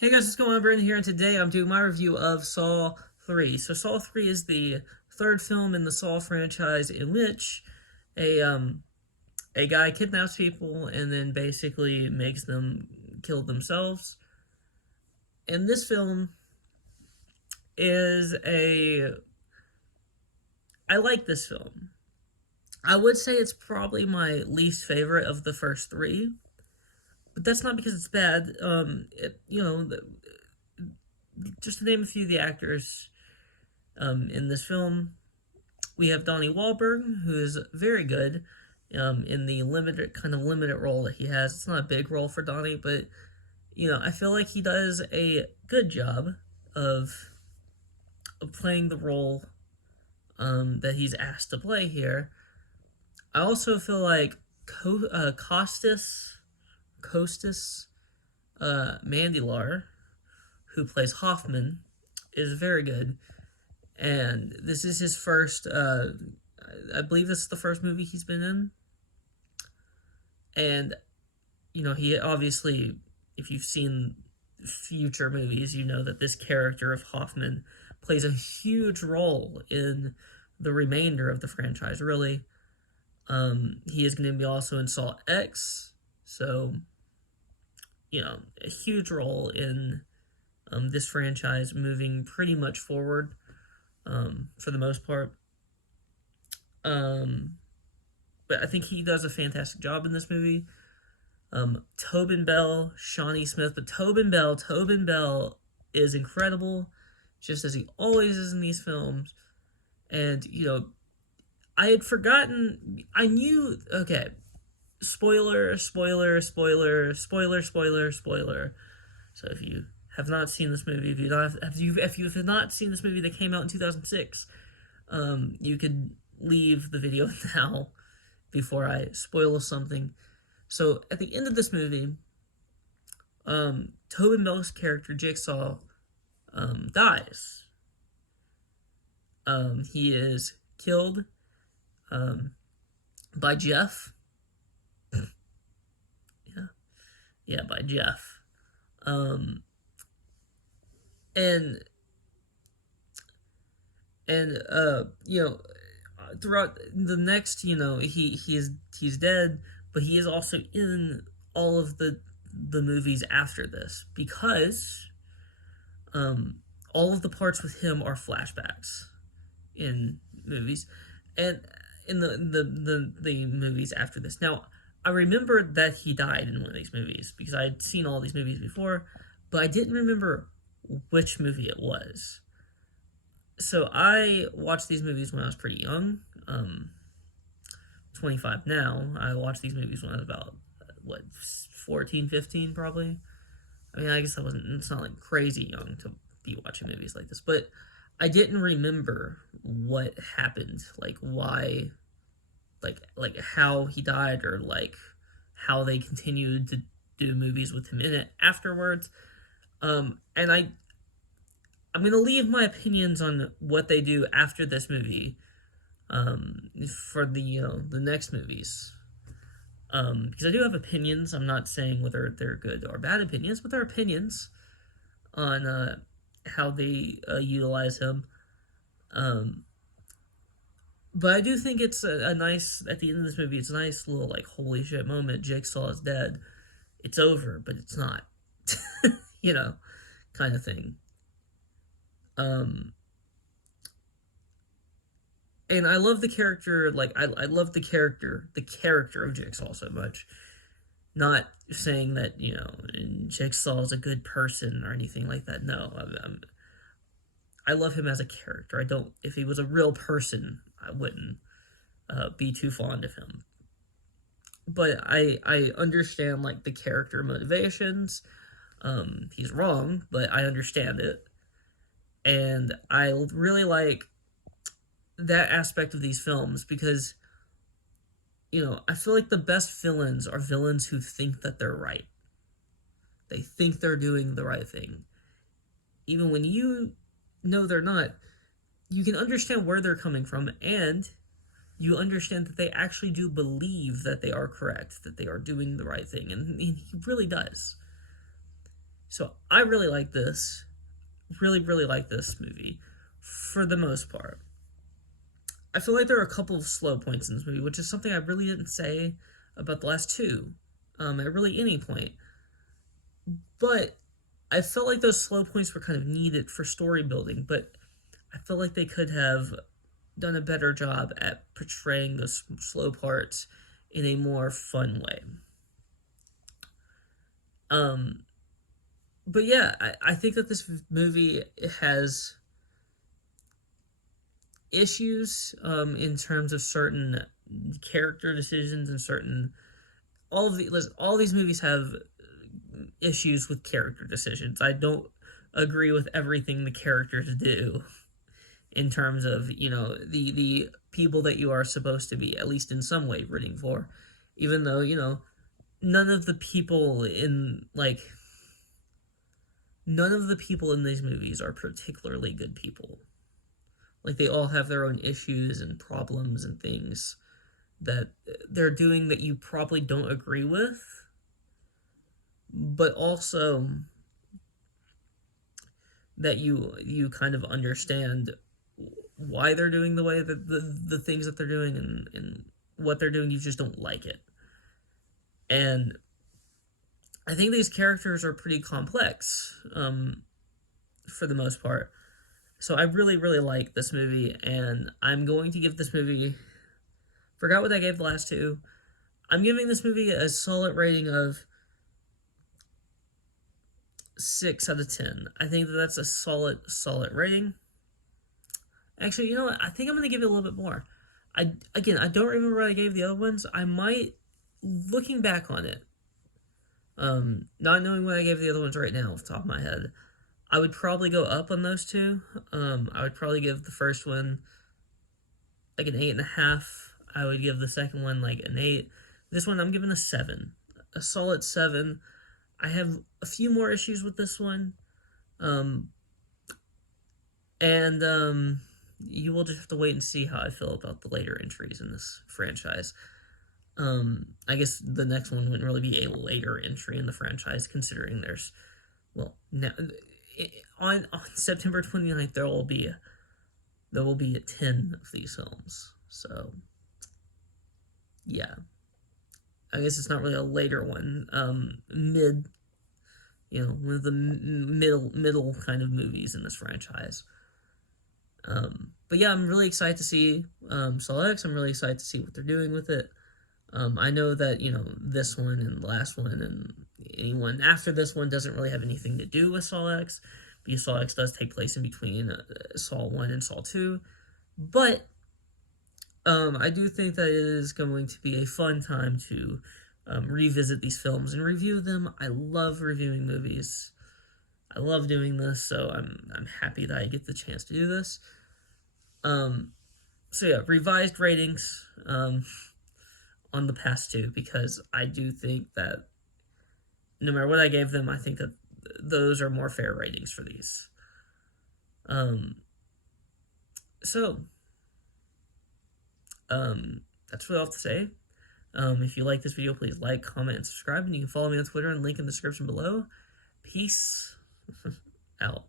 Hey guys, what's going on? Brandon here, and today I'm doing my review of Saw 3. So Saw 3 is the third film in the Saw franchise in which a um a guy kidnaps people and then basically makes them kill themselves. And this film is a I like this film. I would say it's probably my least favorite of the first three, but that's not because it's bad. Just to name a few of the actors in this film, we have Donnie Wahlberg, who is very good in the limited role that he has. It's not a big role for Donnie, but I feel like he does a good job of playing the role that he's asked to play here. I also feel like Costas Mandilar, who plays Hoffman, is very good. And this is his first, I believe this is the first movie he's been in. And, he obviously, if you've seen future movies, you know that this character of Hoffman plays a huge role in the remainder of the franchise, really. He is going to be also in Saw X, so, a huge role in this franchise moving pretty much forward for the most part. But I think he does a fantastic job in this movie. Tobin Bell, Shawnee Smith, but Tobin Bell is incredible, just as he always is in these films. And I had forgotten. I knew. Okay, spoiler. So if you have not seen this movie, if you have not seen this movie that came out in 2006, you could leave the video now before I spoil something. So at the end of this movie, Tobin Bell's character Jigsaw dies. He is killed by Jeff. yeah, by Jeff. And throughout the next, he's dead, but he is also in all of the movies after this because all of the parts with him are flashbacks in movies, and in the movies after this. Now, I remember that he died in one of these movies because I had seen all these movies before, but I didn't remember which movie it was. So I watched these movies when I was pretty young. 25 now. I watched these movies when I was about, 14, 15 probably. I mean, I guess it's not like crazy young to be watching movies like this, but I didn't remember what happened, like why, like how he died, or like how they continued to do movies with him in it afterwards. And I'm gonna leave my opinions on what they do after this movie, for the next movies. Because I do have opinions. I'm not saying whether they're good or bad opinions, but they're opinions on how they utilize him. But I do think it's a nice, at the end of this movie, it's a nice little, like, holy shit moment. Jigsaw is dead. It's over, but it's not. you know, kind of thing. And I love the character, like, I love the character of Jigsaw so much. Not saying that, Jigsaw is a good person or anything like that. No, I love him as a character. I don't, if he was a real person, I wouldn't be too fond of him. But I understand, like, the character motivations. He's wrong, but I understand it. And I really like that aspect of these films because, I feel like the best villains are villains who think that they're right. They think they're doing the right thing. Even when you know they're not, you can understand where they're coming from, and you understand that they actually do believe that they are correct, that they are doing the right thing, and he really does. So I really like this. Really, really like this movie for the most part. I feel like there are a couple of slow points in this movie, which is something I really didn't say about the last two, at really any point. But I felt like those slow points were kind of needed for story building, but I feel like they could have done a better job at portraying those slow parts in a more fun way. Um, but yeah, I think that this movie has issues in terms of certain character decisions and certain all these movies have issues with character decisions. I don't agree with everything the characters do in terms of the people that you are supposed to be at least in some way rooting for, even though none of the people in none of the people in these movies are particularly good people. Like, they all have their own issues and problems and things that they're doing that you probably don't agree with, but also that you kind of understand why they're doing the way that the things that they're doing, and what they're doing. You just don't like it. And I think these characters are pretty complex, for the most part. So I really, really like this movie, and I'm going to give this movie, forgot what I gave the last two. I'm giving this movie a solid rating of 6 out of 10. I think that that's a solid rating. Actually, you know what? I think I'm going to give it a little bit more. I don't remember what I gave the other ones. I might, looking back on it, not knowing what I gave the other ones right now off the top of my head, I would probably go up on those two. I would probably give the first one like an 8.5. I would give the second one like an 8. This one I'm giving a 7. A solid 7. I have a few more issues with this one. And you will just have to wait and see how I feel about the later entries in this franchise. I guess the next one wouldn't really be a later entry in the franchise, considering there's, well, now on September 29th there will be 10 of these films. So yeah, I guess it's not really a later one. One of the middle kind of movies in this franchise. But yeah, I'm really excited to see Saw X. I'm really excited to see what they're doing with it. I know that this one and the last one and anyone after this one doesn't really have anything to do with Saw X, because Saw X does take place in between Saw 1 and Saw 2. But I do think that it is going to be a fun time to revisit these films and review them. I love reviewing movies. I love doing this, so I'm happy that I get the chance to do this. So yeah, revised ratings on the past two, because I do think that no matter what I gave them, I think that those are more fair ratings for these. That's really all to say. If you like this video, please like, comment, and subscribe, and you can follow me on Twitter and link in the description below. Peace out.